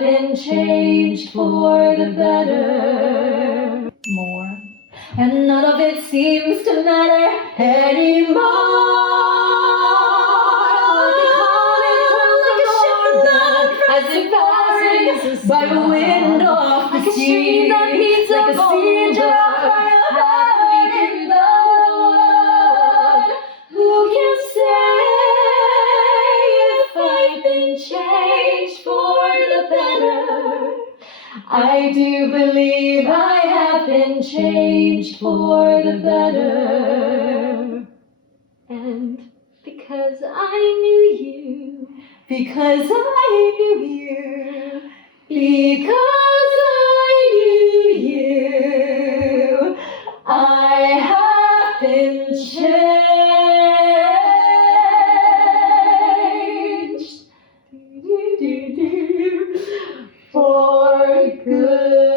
have been changed for the better. More. And none of it seems to matter anymore. Like a ship as it passes by the wind of the sea, that needs like a stranger halfway in the wood. Who can say if I've been changed for the better? I do believe I have been changed for the better. And because I knew you, because I knew you, because I knew you, I have been changed for good.